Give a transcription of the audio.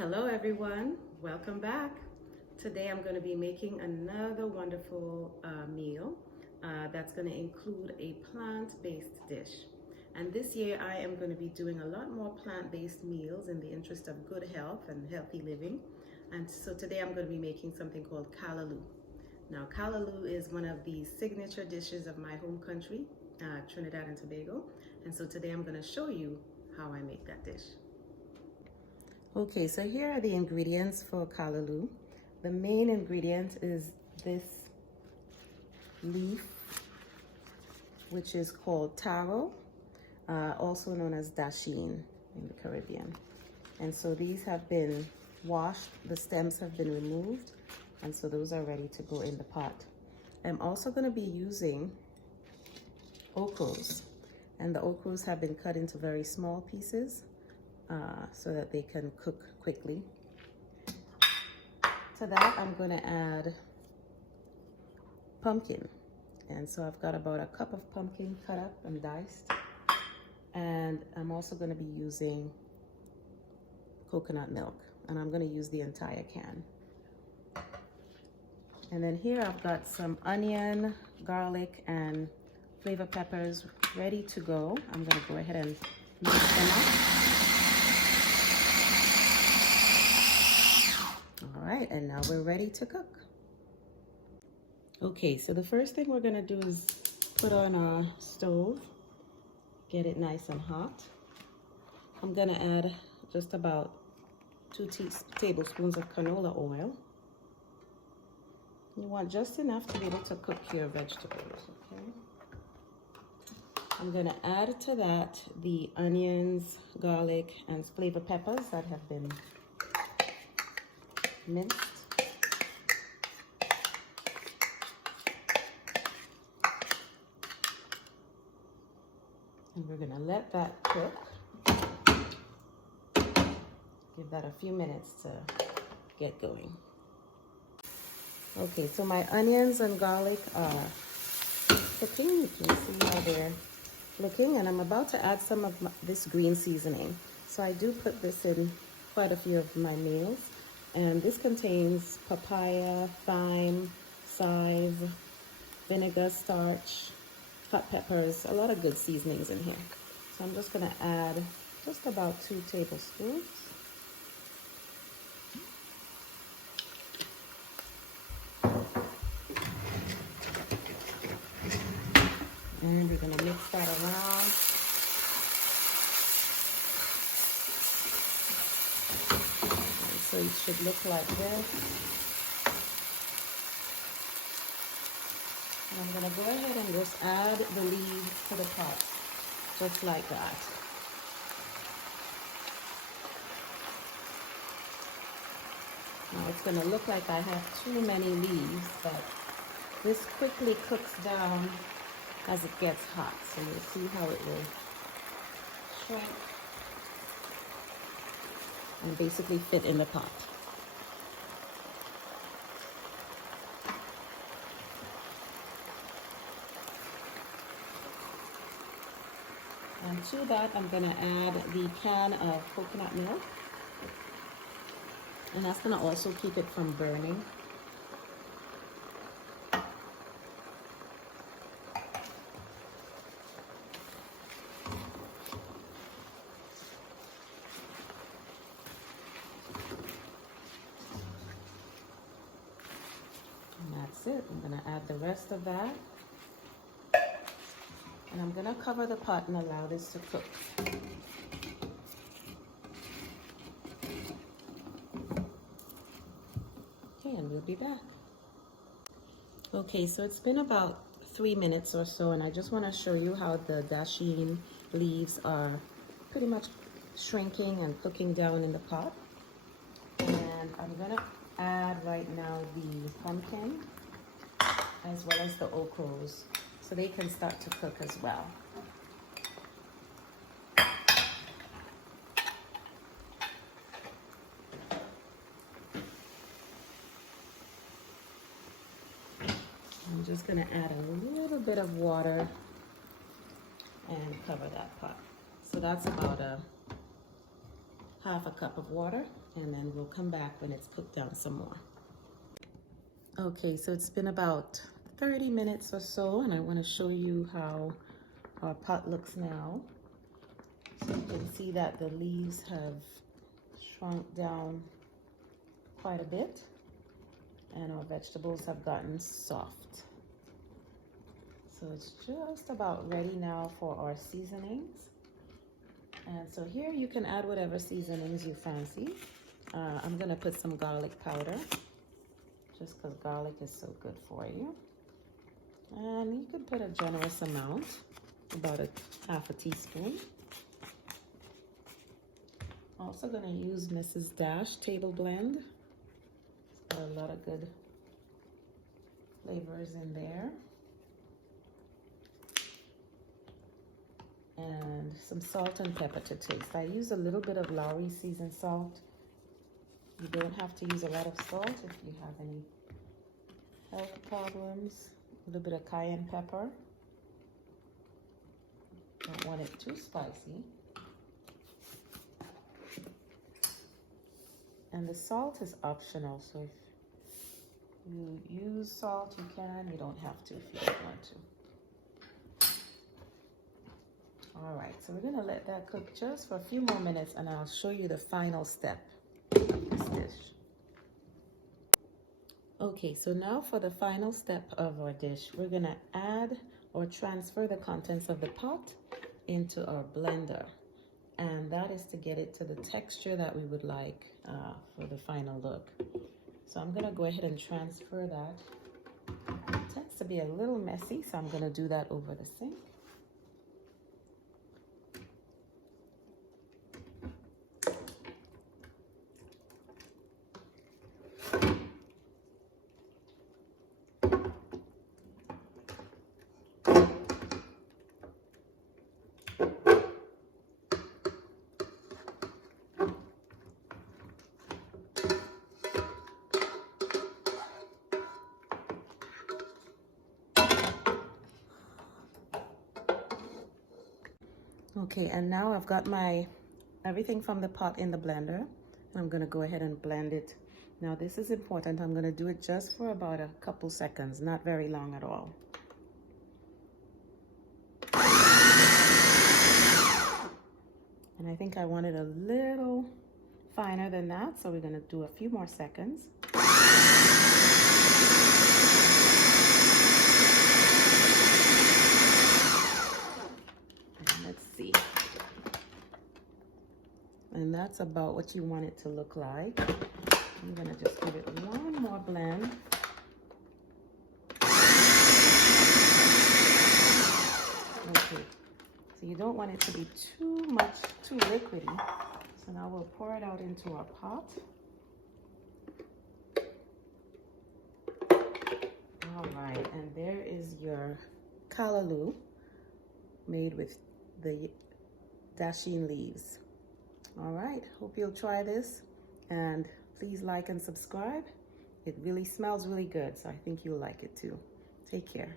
Hello everyone, welcome back. Today I'm going to be making another wonderful meal that's going to include a plant-based dish. And this year I am going to be doing a lot more plant-based meals in the interest of good health and healthy living. And so today I'm going to be making something called callaloo. Now callaloo is one of the signature dishes of my home country, Trinidad and Tobago. And so today I'm going to show you how I make that dish. Okay, so here are the ingredients for callaloo. The main ingredient is this leaf, which is called taro, also known as dasheen in the Caribbean. And so these have been washed, the stems have been removed, and so those are ready to go in the pot. I'm also going to be using ochros, and the ochros have been cut into very small pieces so that they can cook quickly. To that, I'm going to add pumpkin. And so I've got about a cup of pumpkin cut up and diced. And I'm also going to be using coconut milk. And I'm going to use the entire can. And then here I've got some onion, garlic, and flavor peppers ready to go. I'm going to go ahead and mix them up. All right, and now we're ready to cook. Okay, so the first thing we're gonna do is put on our stove, get it nice and hot. I'm gonna add just about 2 tablespoons of canola oil. You want just enough to be able to cook your vegetables, okay? I'm gonna add to that the onions, garlic, and flavor peppers that have been minced. And we're going to let that cook. Give that a few minutes to get going. Okay, so my onions and garlic are cooking. You can see how they're looking, and I'm about to add some of this green seasoning. So I do put this in quite a few of my meals. And this contains papaya, thyme, chive, vinegar, starch, hot peppers, a lot of good seasonings in here. So I'm just going to add just about 2 tablespoons. And we're going to mix that around. So it should look like this. And I'm going to go ahead and just add the leaves to the pot, just like that. Now it's going to look like I have too many leaves, but this quickly cooks down as it gets hot. So you'll see how it will shrink and basically fit in the pot. And to that, I'm going to add the can of coconut milk. And that's going to also keep it from burning. That's it. I'm going to add the rest of that. And I'm going to cover the pot and allow this to cook. Okay, and we'll be back. Okay, so it's been about 3 minutes or so, and I just want to show you how the dasheen leaves are pretty much shrinking and cooking down in the pot. And I'm going to add right now the pumpkin as well as the ochros, so they can start to cook as well. I'm just going to add a little bit of water and cover that pot. So that's about a half a cup of water, and then we'll come back when it's cooked down some more. Okay, so it's been about 30 minutes or so, and I want to show you how our pot looks now. So you can see that the leaves have shrunk down quite a bit, and our vegetables have gotten soft. So it's just about ready now for our seasonings. And so here you can add whatever seasonings you fancy. I'm gonna put some garlic powder, just because garlic is so good for you. And you can put a generous amount, about half a teaspoon. Also gonna use Mrs. Dash Table Blend. It's got a lot of good flavors in there. And some salt and pepper to taste. I use a little bit of Lowry seasoned salt. You don't have to use a lot of salt if you have any health problems. A little bit of cayenne pepper. Don't want it too spicy. And the salt is optional, so if you use salt, you can. You don't have to if you don't want to. All right, so we're gonna let that cook just for a few more minutes, and I'll show you the final step of this dish. Okay, so now for the final step of our dish, we're gonna add or transfer the contents of the pot into our blender. And that is to get it to the texture that we would like for the final look. So I'm gonna go ahead and transfer that. It tends to be a little messy, so I'm gonna do that over the sink. Okay, and now I've got my everything from the pot in the blender, and I'm gonna go ahead and blend it. Now this is important. I'm gonna do it just for about a couple seconds, not very long at all. And I think I want it a little finer than that, so we're gonna do a few more seconds. And that's about what you want it to look like. I'm gonna just give it one more blend. Okay, so you don't want it to be too liquidy. So now we'll pour it out into our pot. All right, and there is your callaloo made with the dasheen leaves. All right, hope you'll try this, and please like and subscribe. It really smells really good, so I think you'll like it too. Take care.